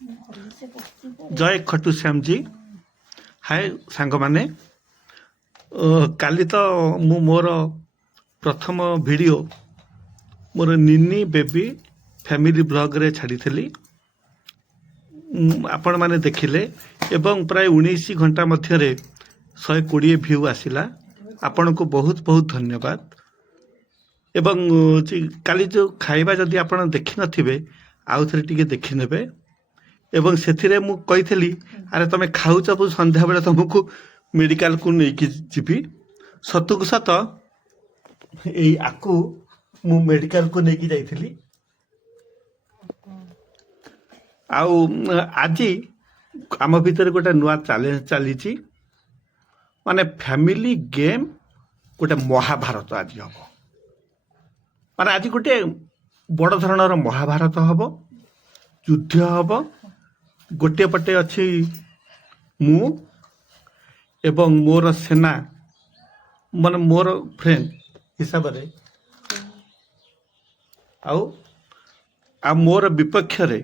जय खटू श्याम जी हाय सांग माने काली तो मु मोर प्रथम वीडियो मोर निनी बेबी फैमिली ब्लॉग रे छाड़ी थली आपण माने देखिले एवं प्राय 19 घंटा मध्य 120 व्यू आसिला आपण को बहुत बहुत धन्यवाद एवं काली जो खाइबा जदि आपण देखि नथिबे आउ थरे टिके देखि नेबे एवं से मु कही अरे तुम खाऊच संध्या बेले तुमको मेडिकल को लेकिन जीवी सतुक सत यही आकु मु मेडिकल को लेकिन जाइली आज आम भीतर गोटे नुआ चैलेंज चली माने फैमिली गेम गोटे महाभारत आज हम माने आज गोटे बड़ धरणर महाभारत हम युद्ध हम गोटे पटे अच्छी मु एवं मोर सेना मान मोर फ्रेंड हिसाब रे आ मोर विपक्ष रे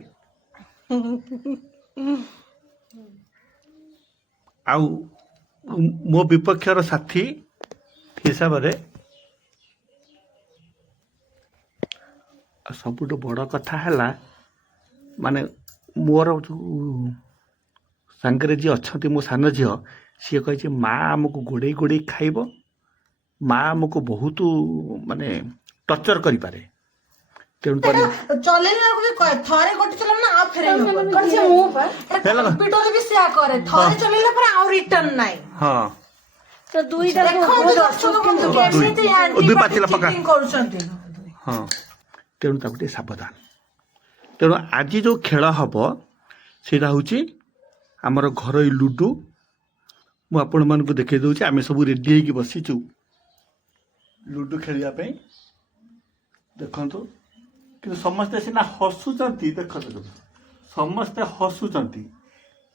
मो विपक्षर साथी हिसाब रे सबुठ बड़ कथा है माने मोर जो सांगे जी अच्छा मो सान झी सी कही माँ आमको गोड़े गोड़े खाइब माँ आमको बहुत माने टर्चर करि पारे तेणु थरे गोटे चलम ना आ फेरे कर से मुंह पर पिटोले भी सिया करे थरे चलेला पर आ रिटर्न नाही हां तो दुईटा किंतु केमती दुई पाचिला पका करूछंती हां तेणु ताकू सावधान तेणु आज जो खेल हम सेटा हूँ आमर घर लुडु मुझे मान देखे दूसरी आम सब रेडी होगी बसीचु लुडु खेलने देखु कि समस्ते सीना हसुंट देख समस्ते हसुंट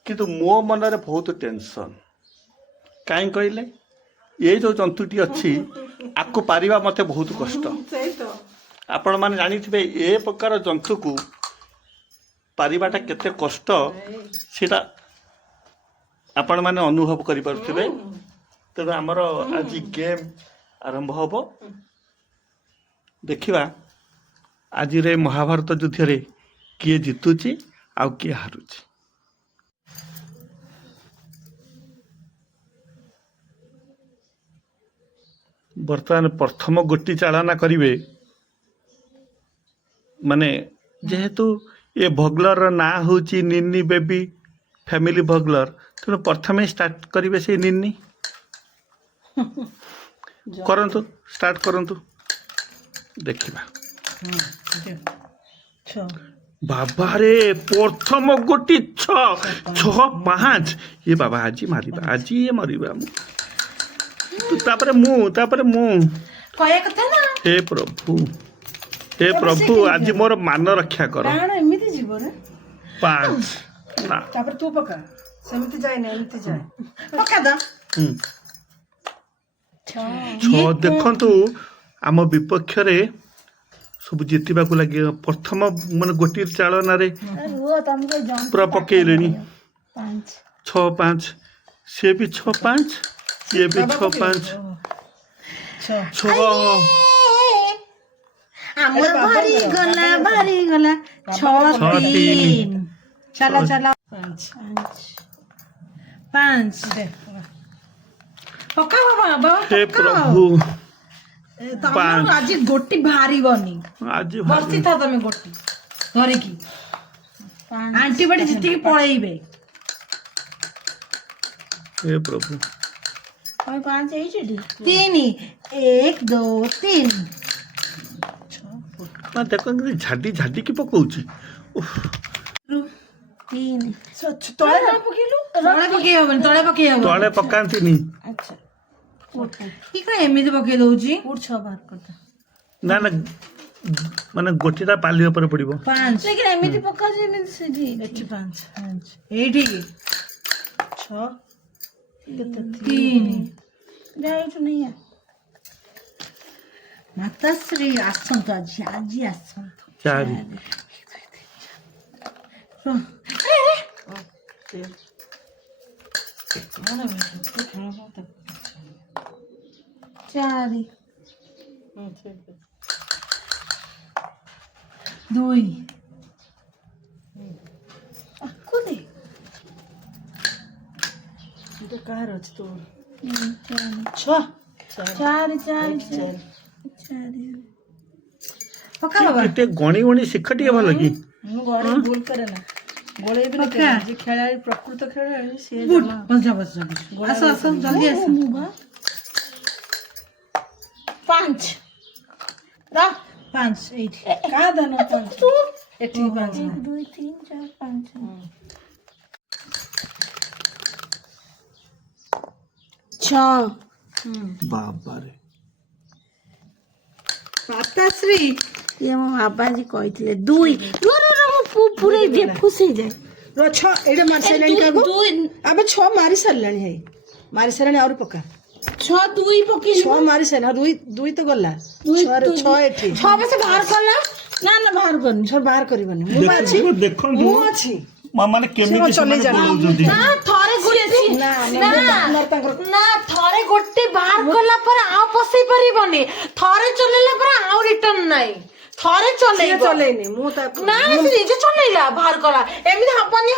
कि मो मन में बहुत टेंशन कहीं कहले ये जो जंतुटी अच्छी आपको पारिबा मते बहुत कष्ट आपण मैंने जानी ए प्रकार जंतु को पारिबाटा केते कष्ट सेटा आपण माने अनुभव करि पारुथिबे तेणु आमर आज गेम आरंभ हबो देखिबा आज रे महाभारत युद्ध रे किए जितुची आ किए हारुची वर्तमान प्रथम गोटी चालना करिवे माने जेहेतु ये भगलर ना हूँ निन्नी बेबी फैमिली भगलर तेणु प्रथम स्टार्ट करेंगे से निन्नी करंतु स्टार्ट करंतु देखिबा बाबा रे प्रथम गोटी 6-5 ये बाबा आज मारिबा आज ये मारिबा तापरे मु कहे कथा ना हे प्रभु आज मोर मान रक्षा कर एमिति जीव रे 5 ना तापर तू पका सेमिति जाय ना एमिति जाय पका द 6 देखंतु आम विपक्ष रे सब जितवा को लगे प्रथम मन गोटी चालन रे पूरा पकेलेनी 6-5 से भी 6-5 ये भी 6-5 हमर भारी गला 6-3 चला 5 पका बाबा हे प्रभु तमर आज गोटी भारी बनी आज बस्ती था तमे गोटी धरी की एंटीबॉडी जिति की पळेइबे हे प्रभु 5 3 1 2 3 देखो झाड़ी झाड़ी की पकाउची 3 तळे ना पकेलु तळे पके पकांती नी अच्छा की का एमिति पके दउची उठ 6 बार करता ना ना माने गोटीटा पाली ऊपर पड़िबो 5 लेकिन एमिति पका जे एमिति सेठी एठी 5 एठी की 6 3 जाइछु नहीं है माताश्री आसंत आज आसंत 4 ଚାରି 2 ଆକୁ ଦେ এটা কার আছে তোর ଚାରି 6 ଚାରି ଚାରି ଚାରି ଚାରି পকা বাবা କେତେ ଗଣି ଗଣି ଶିଖ ଟିକେ ଭଲ କି ମୁଁ ଗଣେ ଭୁଲ କରେ ନା ଗୋଳେଇବି ନା ପକା। ଯେ ଖେଳାଳି ପ୍ରକୃତ ଖେଳାଳି ସିଏ ବୁଟ ଜମା ବସ ବସ ଆସ ଆସ ଜଲ୍ଦି ଆସ ପାଞ୍ଚ ର 5 8 କା ଧାନ 5 ତୁ ଏଠି 5 1 2 3 4 5 ଛଅ ବାବାରେ ପାତାଶ୍ରୀ ଇଏ ମୋ ବାବାଜୀ କହିଥିଲେ ଦୁଇ ମୁଁ ପୁରେଇ ଦିଏ ଫୁସେଇ ଯାଏ ର 6 ଏଇଟା ମାରି ସାରିଲାଣି କାକୁ ଦୁଇ ଆବେ 6 ମାରି ସାରିଲାଣି ହେଇ ମାରି ସାରିଲାଣି ଆହୁରି ପକା ଛଅ ଦୁଇ ପକେଇଲି 6 ମାରି ସାରିଲା ଦୁଇ ତ ଗଲା 6 ଏଠି ଛଅ ବସେ ବାହାର କଲା ନା ନା ବାହାର କରିନି ଛଅ ବାହାର କରିବନି ମୁଁ ଅଛି ଦେଖନ୍ତୁ ମୁଁ ଅଛି ମାନେ କେମିତି ଚଲେଇ ସେମାନେ ଜାଣିନି। ବୁଲଉଛନ୍ତି ନା ଥରେ ଗୋଟେ ନା ତାଙ୍କର ନା ଥରେ ଗୋଟେ ବାହାର କଲା ପରେ ଆଉ ପଶେଇ ପାରିବନି ଥରେ ଚଲେଇଲା ପରେ ଆଉ ରିଟର୍ନ ନାହିଁ ଥରେ ସିଏ ଚଲେଇବ ଚଲେଇନି ମୁଁ ତାକୁ ନା ନା ସେ ନିଜେ ଚଲେଇଲା ବାହାର କଲା ଏମିତି ହବନି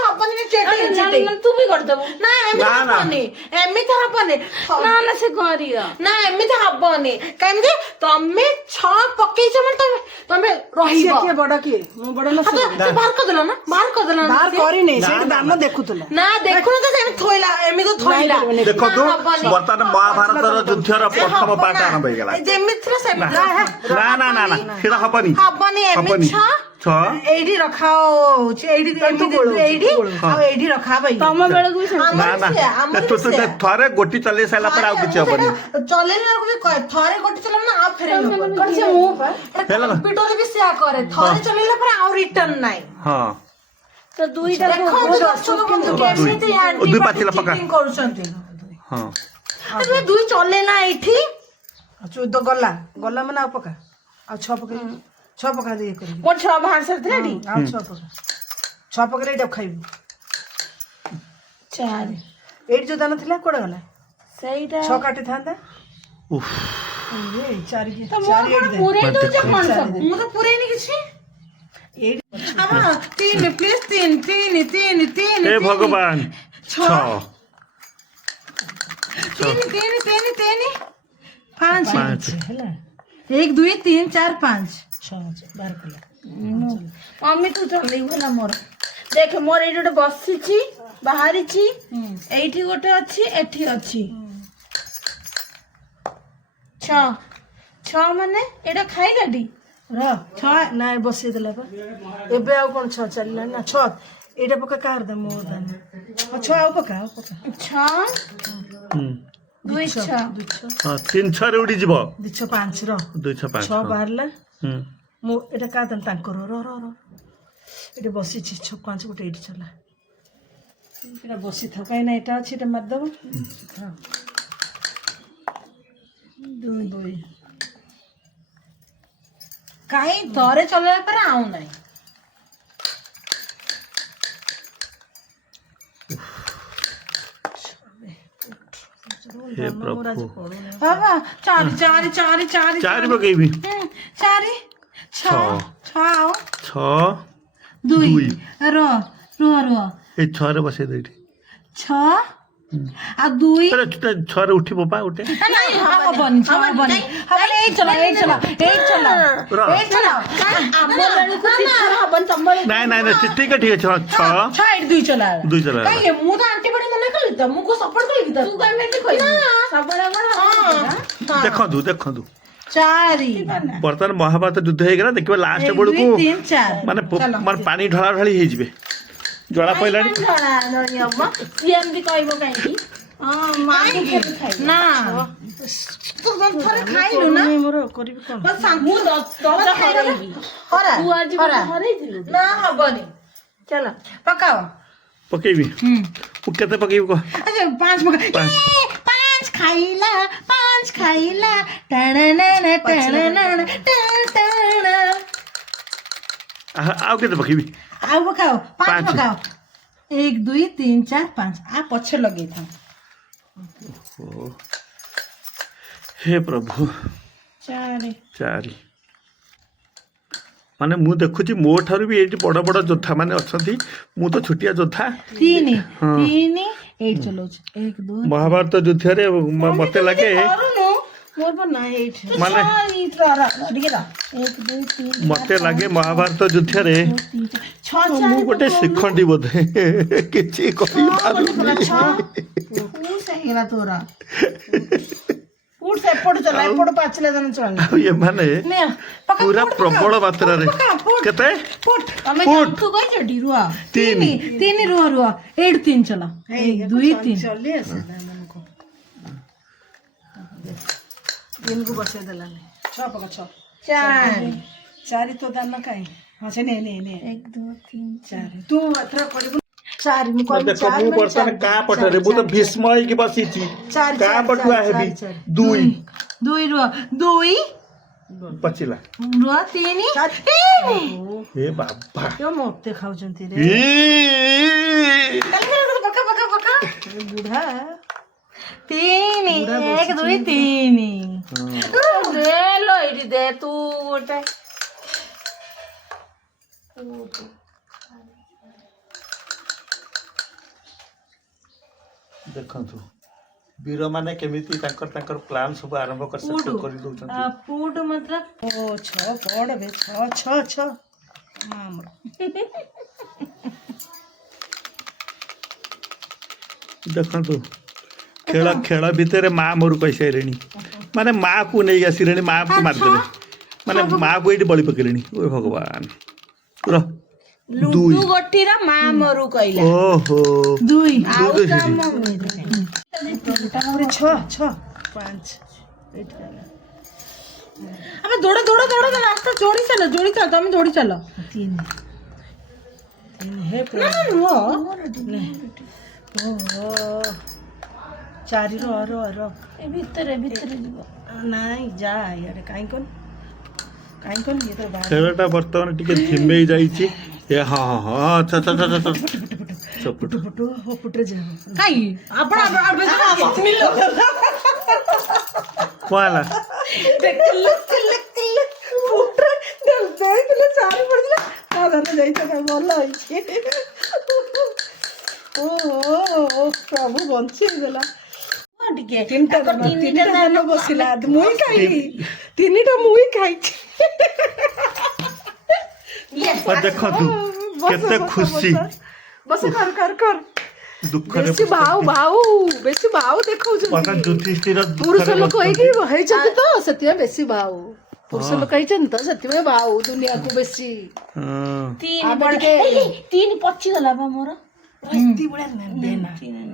ତୁ ବି କରିଦବୁ ନା ଏମିତି ନା, ନା। ହବନି ଏମିତି ହବନି ନା ନା ସେ କରିବ ନା ଏମିତି ହବନି କାହିଁକି ତମେ ଛଅ ପକେଇଛ ମାନେ ତମେ ସିଏ ରହିବ କିଏ ବଡ କିଏ ମୁଁ ବଡ ନା ସେ ବାହାର କରିଦେଲ ନା ବାହାର କରିଦେଲ ନା ବାହାର ସେ? କରିନି ସେଇଠି ଦାନ ଦେଖୁଥିଲା ନା ଦେଖୁନ ତ ସେମିତି ଥୋଇଲା ଏମିତି ଥୋଇଲା ଦେଖନ୍ତୁ ନା, ହବନି। ବର୍ତ୍ତମାନ ମହାଭାରତର ଯୁଦ୍ଧର ପ୍ରଥମ ପାଠ ଆରମ୍ଭ ହେଇଗଲା ଯେମିତି ଥିଲା ସେମିତି ନା ନା ନା ନା ସେଟା ହବନି ହବନି ହବନି ଏମିତି ଛଅ ଏଇଠି ରଖା ହଉଛି ଏଇଠି ଏଇଠି ଆଉ ଏଇଠି ରଖା ହବ ତମ ବେଳକୁ ନା ନା ତୁ ଥରେ ଗୋଟି ଚଲେଇ ସାରିଲା ପରେ ଆଉ କିଛି ହବନି ଚଲେଇଲା ବେଳକୁ ବି କହେ ଥରେ ଗୋଟେ ଚଲେଇଲା ନା ଆଉ ଫେରେଇ ନବ କମ୍ପ୍ୟୁଟର ବି ସେୟା କରେ ଥରେ ଚଲେଇଲା ପରେ ଆଉ ରିଟର୍ନ ନାହିଁ ହଁ ତ ଦୁଇଟା ଦେଖନ୍ତୁ ଦର୍ଶକ ବନ୍ଧୁ କେମିତି ଦୁଇ ପାଚିଲା ପକା। ଚିଟିଂ କରୁଛନ୍ତି ହଁ ତୁମେ ଦୁଇ ଚଲେଇନା ଏଇଠି ଆଉ 14 ଗଲା ଗଲା ମାନେ ଆଉ ପକା ଆଉ 6 ପକେଇ 6 ପକା ଦେଇ କରିବି ମୋ ଛଅ ବାହାର ସାରିଥିଲା ଏଠି ଆଉ 6 ପକା 6 ପକେଇଲେ ଏଇଟା ଖାଇବୁ ଚାରି ଏଇଠି ଯୋଉ ଦାନ ଥିଲା କୁଆଡେ ଗଲା ସେଇଟା 6 କାଟିଥାନ୍ତା ଉଫ୍ ଏ 4 କି ତ ମୁଁ 4 କଣ ଏଇଠି ଦେ ପୁରେଇ ଦଉଛ କଣ ଚାରି ସବୁ ଦେ। ମୁଁ ତ ପୁରେଇନି କିଛି ଏଇଠି ଆମ ତିନି ପ୍ଲିଜ ତିନି ଏ ଭଗବାନ ଛଅ ତିନି ପାଞ୍ଚ ପାଞ୍ଚ। ହେଲା 1 2 3 4 5 6 ବାହାର କଲା ମମି ତୁ ଚଲେଇବୁ ହେଲା ମୋର ଦେଖ ମୋର ଏଇଠି ଗୋଟେ ବସିଛି ବାହାରିଛି ଏଇଠି ଗୋଟେ ଅଛି ଏଠି ଅଛି ଛଅ ଛଅ ମାନେ ଏଇଟା ଖାଇଲାଟି ର 6 ନା ବସେଇ ଦେଲା ପା ଏବେ ଆଉ କଣ 6 ଚାଲିଲାଣି ନା 6 ଏଇଟା ପକା କାହାର ଦେ ମୋ ଦାନ 6 ଆଉ ପକା ଛଅ ଦୁଇ ଛଅ ହଁ 3 ଛଅରେ ଉଡ଼ିଯିବ 2 6 5 ର 2 6 5 6 ବାହାରିଲା ହୁଁ ମୁଁ ଏଇଟା କାହା ଦାନ ତାଙ୍କର ର ର ର ଏଠି ବସିଛି 6 5 ଗୋଟେ ଏଇଠି ଚଲା ଏଇଟା ବସିଥାଉ କାହିଁକି ନା ଏଇଟା ଅଛି ଏଇଟା ମାରିଦେବ ଦୁଇ କାହିଁ ଥରେ ଚଲେଇବା ପରେ ଆଉ ନାହିଁ हे प्रभु ବାବା ଚାରି ଚାରି ଚାରି ଚାରି ଚାରି ପକେଇବି ଚାରି ଛଅ ଛଅ ଆଉ ଛଅ ଦୁଇ ଦୁଇ। ରୁହ ଏଇ ଛଅରେ ବସେଇ ଦେ ଏଇଠି ଛଅ ଆଉ ଦୁଇ ଆରେ ଛଅରେ ଉଠିବ ପା ଗୋଟେ ନାଇଁ ହବନି ହବନି ଏଇ ଚଲା ର। ଆମ ବେଳକୁ ତିନିଥର ହବନି ତମ ବେଳକୁ ନାଇଁ ନାଇଁ ନାଇଁ ଠିକ ଅଛି ଛଅ ଛଅ ଛଅ ଏଇଠି ଦୁଇ ଚଲା ଦୁଇ ଚଲା କାହିଁକି ମୁଁ ତ ଆଣ୍ଟିବାଡି ମନା କଲି ତ ମୁଁ ସପୋର୍ଟ କଲି କି ତୁ କେମିତି କହିଲୁ ସବୁବେଳେ ଦେଖନ୍ତୁ ଦେଖନ୍ତୁ ଚାରି ବର୍ତ୍ତମାନ ମହାଭାରତ ଯୁଦ୍ଧ ହେଇଗଲା ଦେଖିବା ଲାଷ୍ଟ ବେଳକୁ ତିନି ଚାରି ମାନେ ମାନେ ପାଣି ଢଳା ଢଳି ହେଇଯିବେ ଜଣା ପଇଲାଣି ସିଏ ଏମିତି କହିବ କାହିଁକି ନା ତୁ ଥରେ ଖାଇଲୁ ନା ମୋର କରିବି କଣ ମୁଁ ନା ହବନି ଚାଲ ପକାଅ ପକେଇବି ମୁଁ କେତେ ପକେଇବି କହ ଆଚ୍ଛା ପାଞ୍ଚ ପକା ପାଞ୍ଚ ଖାଇଲା ଆଉ କେତେ ପକେଇବି ଆଉ ପକାଅ ପାଞ୍ଚ ପାଞ୍ଚ। ପକାଅ 1 2 3 4 5 आ पछे लगे था ओ हे प्रभु 4 ଚାରି ମାନେ ମୁଁ ଦେଖୁଛି ମୋ ଠାରୁ ବି ଏଇଠି ବଡ଼ ବଡ଼ ଯୋଦ୍ଧା ମାନେ ଅଛନ୍ତି ମୁଁ ତ ଛୋଟିଆ ଯୋଦ୍ଧା 3 ହଁ। 3 8 ଚଲଉଛି 1 2 ମହାଭାରତ ଯୁଦ୍ଧରେ ମତେ ଲାଗେ मोर पर ना 8 ମାନେ ଟିକେ ର 1 2 3 ମତେ ଲାଗେ ମହାଭାରତ ଯୁଦ୍ଧରେ 6 ମୁଁ ଗୋଟେ ଶିଖଣ୍ଡି ବୋଧେ କିଛି କରିପାରୁନି ହେଇଗଲା ତୋର ଉଠ ସେ ଏପଟ ଚଲା ଏପଟ ପାଚିଲା ଜନ ଚଳା ଆଉ ଏମାନେ ପୁରା ପ୍ରବଳ ମାତ୍ରାରେ କେତେ ତମେ ଫୁଟ। ତୁ କହିଛ ଢିରୁଆ 3 3 रुआ 8 3 चला 1 2 3 ଚଲି ଆସେ मन को 3 को बसे दलाने 6 पका 6 4 4 तो दाना काई हां से ने 1 2 3 4 तू अथरा करबु 4 मु को ଦେଖ ମୁଁ ବର୍ତ୍ତମାନ କାହା ପଟରେ ମୁଁ ତ ଭୀଷ୍ମ ହେଇକି ବସିଛି କାହା ପଟୁଆ ହେବି 2 2 रुआ 2 ପଚିଲା रुआ 3 हे बाबा यो मोते खाउचंती रे ई पका पका पका बुढ़ा 3 1 2 3 ଦେ लो ଏଇଠି ଦେ ତୁ ଗୋଟେ ଦେଖନ୍ତୁ ବୀରମାନେ କେମିତି ତାଙ୍କର ପ୍ଲାନ୍ ସବୁ ଆରମ୍ଭ କରି ଦଉଛନ୍ତି फूड मतलब ओ 6 पड़ बे 6 6 6 माम ଦେଖନ୍ତୁ ଖେଳ ଭିତରେ ମା ମୋର କହିସାରିଲେଣି ମାନେ ମାଆକୁ ନେଇ ଆସିଲେଣି ମାଆକୁ ମାରିଦେଲେ ମାନେ ମାଆକୁ ଏଇଠି ବଳି ପକେଇଲେଣି ଓ ଭଗବାନ ର ଲୁଡୁ ଗୋଟିର ମା ମରୁ କହିଲା ଓହୋ 2 ଆଉ ଦୁଇ କାମ पूरे 6 6 5 अबे दौड़ा दौड़ा दौड़ा रास्ता जोड़ी चल तुम जोड़ी चलो 3 हे ना रो ओहो 4 रो रो ଏ ଭିତରେ ଯିବ नहीं जा यार काई कोन ये तो बाहर ଖେଳଟା ବର୍ତ୍ତମାନ ଟିକେ ଧିମେଇ ଯାଇଛି ଏ ହଁ ହଁ ହଁ ଆଚ୍ଛା ଆଚ୍ଛା ଆଚ୍ଛା ଚପୁଟ फुटो हो फुटरे जा କାଇ ଆପଣ କ'ଣ ହେଲା फुटरे देइले चारि पड़िला साधारण जाइता का भल होइछे ओ प्रभु बंची देला ଟିକେ ତିନିଟା ଧାନ ବସିଲା ମୁଇଁ ଖାଇଲି 3ଟା ମୁଇଁ ଖାଇଛି ଦେଖନ୍ତୁ କେତେ ଖୁସି ବସ କର ଦୁଃଖରେ ବେଶୀ ଭାଉ ଦେଖାଉଛନ୍ତି ଯୁଧିଷ୍ଠିର ପୁରୁଷ ଲୋକ ହେଇକି ହେଇଛନ୍ତି ତ ସେଥିପାଇଁ ବେଶୀ ଭାଉ ପୁରୁଷ ଲୋକ ହେଇଛନ୍ତି ତ ସେଥିପାଇଁ ଭାଉ ଦୁନିଆକୁ ବେଶୀ ତିନି ପଚିଗଲା ବା ମୋର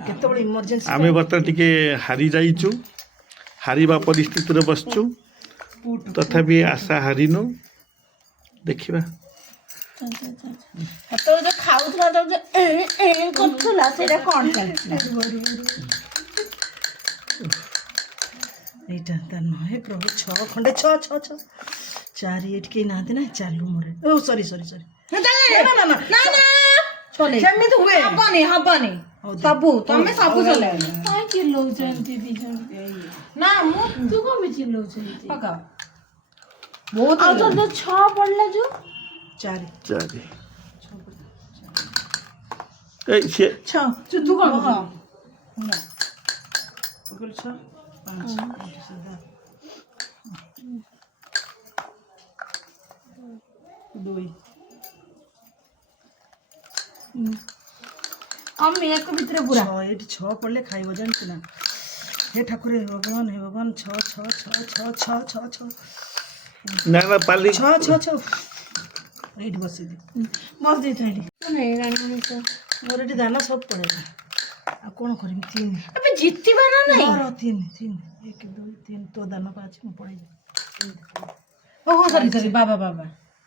କେତେବେଳେ ଇମର୍ଜେନ୍ସି ଆମେ ବର୍ତ୍ତମାନ ଟିକେ ହାରି ଯାଇଛୁ ହାରିବା ପରିସ୍ଥିତିରେ ବସିଛୁ ତଥାପି ଆଶା ହାରିନୁ ଦେଖିବା ସେତେବେଳେ ଯୋଉ ଖାଉଥିଲା ତ କରୁଥିଲା ସେଇଟା କ'ଣ ଚାଲିଥିଲା ଏଇଟା ତା ନୁହେଁ ପ୍ରଭୁ 6 ଖଣ୍ଡେ 6 4 ଏଠି କେହି ନାହାନ୍ତି ନା ଚାଲୁ ମୋର ଓ ସରି ସେମିତି ହୁଏ ହବନି ସବୁ ତମେ ସବୁ ଚଲେଇବ କାଇଁ ଚିଲଉଛନ୍ତି ଦି ଜଣ ନା ମୁଁ ତୁ କଣ ବି ଚିଲଉଛନ୍ତି ବହୁତ ଆଉ ତ ଯୋଉ 6 ପଡିଲା ଯୋଉ 4 ଚାରି ଏଇ ସିଏ 6 ତୁ କଣ ହଁ 6 5 2 ଆମେ ଏକ ଭିତରେ ପୁରା 6 ଏଠି 6 ପଡିଲେ ଖାଇବ ଜାଣିଛୁ ନା हे ठाकुर हे भगवान 6 ନା ନା ପାଲି 6 ଏଇଠି ବସି ଦେ ବସ ଦେଇଥା ଏଠି ମୋର ଏଠି ଦାନା ସବୁ ପଡେଲା ଆଉ କଣ କରିବି 3 ଏବେ ଜିତିବା ନା ନାଇଁ 3 1 2 3 तो दाना पाछ ମୁଁ ପଡେଇ ଓହୋ ସରି ବାବା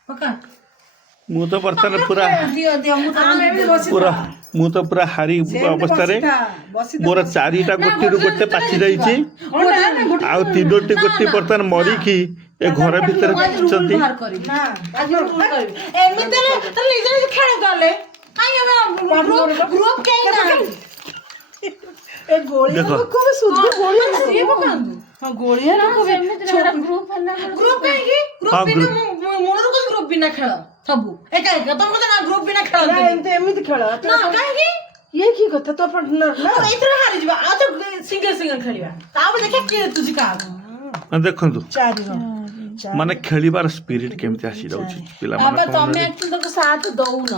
ପକା ମୁଁ ତ ବର୍ତ୍ତମାନ ପୁରା ଦିଅ ମୁଁ ତ ମୁଁ ତ ପୁରା ହାରି ଅବସ୍ଥାରେ ମୋର 4ଟା ଗୋଟିରୁ ଗୋଟେ ପାଚି ଯାଇଛି ଆଉ 3ଟି ଗୋଟି ବର୍ତ୍ତମାନ ମରିକି ଏ ଘର ଭିତରେ ପଶିଛନ୍ତି ଏମିତି ଖେଳ ତାହେଲେ ଗ୍ରୁପ କେହି ନାହାନ୍ତି ଏ ଗୋଳିଆ ଦେଖ। ଲୋକ ବି ସୁଧ ଗୋଳିଆ ଲୋକ। ସିଏ ପକାନ୍ତୁ ହଁ ଗୋଳିଆ ଲୋକ ବି ଗ୍ରୁପ ହେଲା ଗ୍ରୁପ କାହିଁକି ହଁ, ଗ୍ରୁପ ବିନା group। ମୂଳରୁ କଣ ଗ୍ରୁପ ବିନା ଖେଳ ସବୁ ଏକା ଏକା ତମ କଥା ନା ଗ୍ରୁପ ବିନା ଖେଳ ଏମିତି ଖେଳ ନା କାହିଁକି ଇଏ କି କଥା ତୋ ପାର୍ଟନର ନା ଏଇଥିରେ ହାରିଯିବା ଆଉ ତ ସିଙ୍ଗଲ ସିଙ୍ଗଲ ଖେଳିବା ତାପରେ ଦେଖିବା କିଏ ଜିତୁଛି କାହାକୁ ମାନେ ଦେଖନ୍ତୁ ଚାରିର ମାନେ ଖେଳିବାର ସ୍ପିରିଟ କେମିତି ଆସିଯାଉଛି ବାବା ପିଲାମାନଙ୍କ ତମେ ମନରେ। ଆକ୍ଚୁଆଲି ତାକୁ ସାଥ ଦଉନ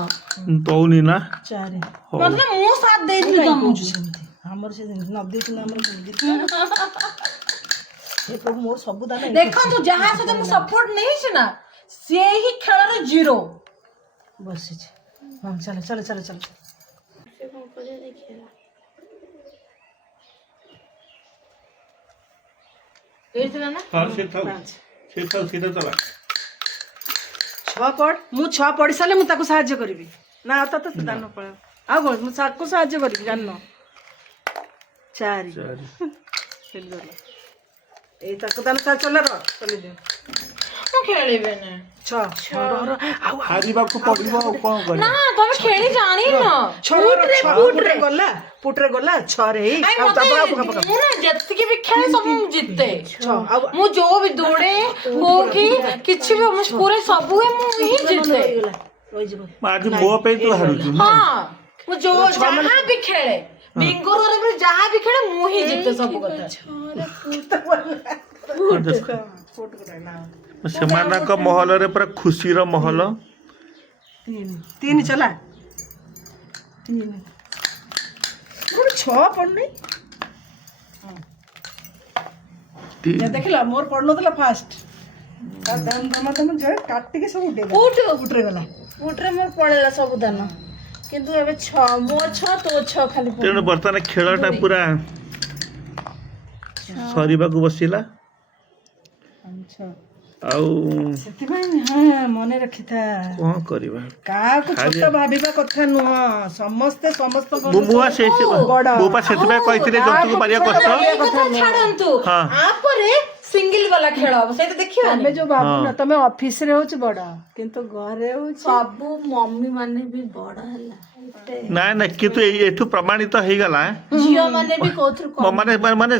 ଦଉନି ନା ଚାରି ହଉ। ମତେ ମୁଁ ସାଥ ଦେଇଥିଲି ତମକୁ ସେମିତି ଆମର ସେ ନ ଦେଇଥିଲେ ଆମର କେମିତି ଏ ପ୍ରଭୁ ମୋର ସବୁ ଦାନ ଦେଖନ୍ତୁ ଯାହା ସହିତ ମୁଁ ସପୋର୍ଟ ନେଇଛି ନା ସିଏ ହିଁ ଖେଳରେ ଜିରୋ ବସିଛି ହଁ ଚାଲ ଚାଲ ଚାଲ ଚାଲ ଏଇଥିଲା ନା ହଁ ସେ ଥାଉ ସେ ଥାଉ ସେଇଟା ଚଲା। ଛଅ ପଢ ମୁଁ ଛଅ ପଢି ସାରିଲେ ମୁଁ ତାକୁ ସାହାଯ୍ୟ କରିବି ନା ଆଉ ତ ଦାନ ପଳାଅ ଆଉ କଣ ମୁଁ ତାକୁ ସାହାଯ୍ୟ କରିବି ଜାଣିନ ଚାରି ଖେଳିଗଲା ଏଇ ତାକୁ ଦାନ ସାହାଯ୍ୟ ଚଲେ ର ଚଲେଇ ମୁଁ ଖେଳିବେନି ଛଅ ଛଅ ଆଉ ହାରିବାକୁ ପଡିବ ଆଉ କଣ କରିବା। ନା ତମେ ଖେଳି ଜାଣିନ ଛଅରେ ଗଲା ପୁଟରେ ଗଲା ଛଅରେ ହେଇ ଆଇ ଆଉ ମତେ ତାପରେ ଆଉ ପକା ମୁଁ ନା ଯେତିକି ବି ଖେଳେ ସବୁ ମୁଁ ଜିତେ ଛଅ ଆଉ ମୁଁ ଯୋଉ ବି ଦୌଡେ ହଉ କି କିଛି ବି ମୁଁ ପୁରା ସବୁ ମୁଁ ହିଁ ଜିତେ ରହିଗଲା ରହିଯିବ ଆଜି ମୋ ପାଇଁ ତୁ ହାରୁଛୁ ନା ହଁ ମୁଁ ଯୋଉ ଯାହା ବି ଖେଳେ ବିଙ୍ଗୋ ରେ ଯାହା ବି ଖେଳେ ମୁଁ ହିଁ ଜିତେ ସବୁ କଥା ସେମାନଙ୍କ ମହଲରେ ପୁରା ଖୁସିର ମହଲ। ତିନି ଚଲା ତିନି ମୋର ଛଅ ପଡୁନି ଦେଖିଲ ମୋର ପଡୁନଥିଲା ଫାଷ୍ଟ କାଟିକି ସବୁ ଉଠରେ ଗଲା ଉଠରେ ମୋର ପଳେଇଲା ସବୁ ଦାନ କିନ୍ତୁ ଏବେ ମୋ ଛଅ ତୋ ଛଅ ଖାଲି ତେଣୁ ବର୍ତ୍ତମାନ ଖେଳଟା ପୁରା ସରିବାକୁ ବସିଲା ଆଉ ସେଥିପାଇଁ ହଁ ମନେ ରଖିଥା କଣ କରିବା। କାହାକୁ ଛୋଟ ଭାବିବା କଥା ନୁହଁ ସମସ୍ତେ ସମସ୍ତଙ୍କ ମୁଁ ପା ସେଥିପାଇଁ କହିଥିଲି ଜନ୍ତୁକୁ ମାରିବା କଷ୍ଟ। ଛାଡନ୍ତୁ ହଁ। ଆପରେ ସିଙ୍ଗଲ ବାଲା ଖେଳ ହବ ସେଇଟା ଦେଖିବା ତମେ ଯୋଉ ଭାବୁନ ତମେ ଅଫିସ ରେ ହଉଛି ବଡ କିନ୍ତୁ ଘରେ ହଉଛି ସବୁ ମମି ମାନେ ବି ବଡ ହେଲା ନାଇଁ ନାଇଁ କିନ୍ତୁ ଏଠୁ ପ୍ରମାଣିତ ହେଇଗଲା ଝିଅ ମାନେ ବି କୋଉଥିରୁ ମାନେ ମାନେ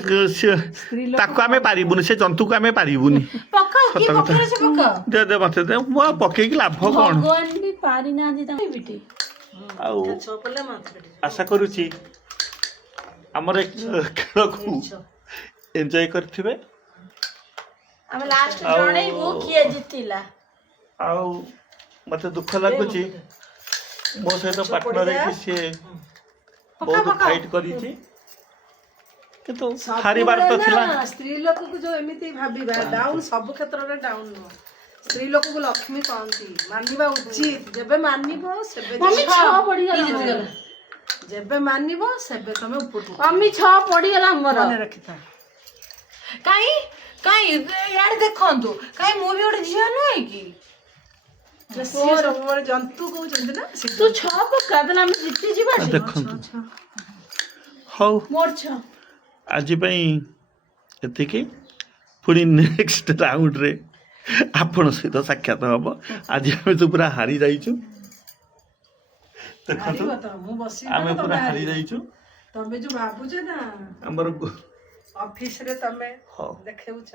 ତାକୁ ଆମେ ପାରିବୁନି ସେ ଜନ୍ତୁକୁ ଆମେ ପାରିବୁନି। ପକାଅ କି ସତ କଥା। ପକେଇଲେ ସେ ପକାଅ ଦେ ଦେ ମତେ ଦେ ମୁଁ ଆଉ ପକେଇକି ଲାଭ କଣ। ଭଗବାନ ବି ପାରିନାହାନ୍ତି ତାଙ୍କ ବିଟି ଆଉ ଆଶା କରୁଛି ଆମର ଏ ଖେଳକୁ ଏନ୍ଜୟ କରିଥିବେ ଆମେ ଲାଷ୍ଟ ଜଣେଇବୁ କିଏ ଜିତିଲା। ଆଉ ମତେ ଦୁଃଖ ଲାଗୁଛି ମୋ ସହିତ ପାର୍ଟନର ହେଇକି ସିଏ ବହୁତ ଫାଇଟ୍ କରିଛି କିନ୍ତୁ ହାରିବାର ତ ଥିଲା। ସ୍ତ୍ରୀ ଲୋକକୁ ଯୋଉ ଏମିତି ଭାବିବା ଡାଉନ ସବୁ କ୍ଷେତ୍ରରେ ଡାଉନ ନୁହଁ ସ୍ତ୍ରୀ ଲୋକକୁ ଲକ୍ଷ୍ମୀ କହନ୍ତି ମାନିବା ଉଚିତ ଯେବେ ମାନିବ ସେବେ ଯେବେ ମାନିବ ସେବେ ତମେ ଉପରକୁ ମମି 6 ପଡିଗଲା ଆମର ମନେ ରଖିଥା କାଇଁ କାଇଁ ଇଆଡେ ଦେଖନ୍ତୁ କାଇଁ ମୁଁ ବି ଗୋଟେ ଝିଅ ନୁହେଁ କି ସିଏ ସବୁବେଳେ ଜନ୍ତୁ କହୁଛନ୍ତି ନା ତୁ 6 ପକା ତାହେଲେ ଆମେ ଜିତି ଯିବା ଦେଖନ୍ତୁ ହଉ ମୋର 6 ଆଜି ପାଇଁ ଏତିକି ପୁଣି ନେକ୍ସଟ ରାଉଣ୍ଡରେ ଆପଣଙ୍କ ସହିତ ସାକ୍ଷାତ ହବ। ଆଜି ଆମେ ତ ପୁରା ହାରି ଯାଇଛୁ ଦେଖନ୍ତୁ ମୁଁ ବସି ଆମେ ପୁରା ହାରି ଯାଇଛୁ ତମେ ଯୋଉ ଭାବୁଛ ନା ଆମର ଅଫିସ ରେ ତମେ ହଉ ଦେଖେଉଛ